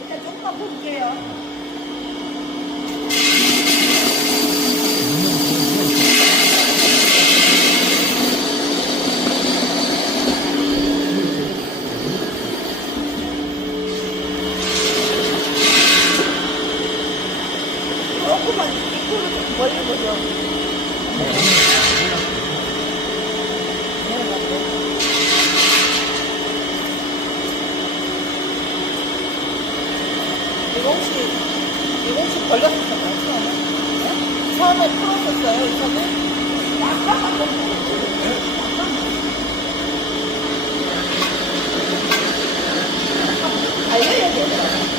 일단 조금만 볼게요. 조금만 이쪽으로 좀 멀리 보죠. 내려가고. 이거 혹시 이거 혹시 걸렸었나요 처음에? 네? 처음에 풀었었어요 이 선을? 약간만 걸렸어요. 알려야 되더라고요.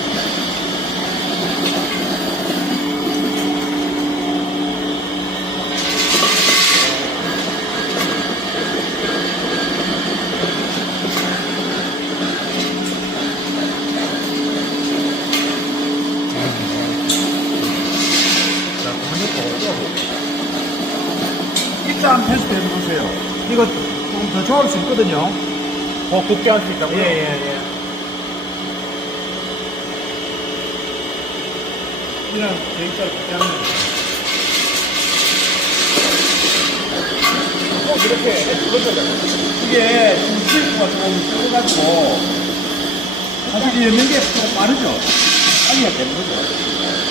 일단 테스트 해보세요. 이거 좀더 좋을 수 있거든요. 더 곱게 할 수 있다고요? 예, 예, 예. 그냥 데이터를 곱게 하면 꼭 이렇게 그거잖아요. 이게 지금 실수가 조금 적어가지고 사실 읽는 게좀 빠르죠. 빨리가 되는 거죠.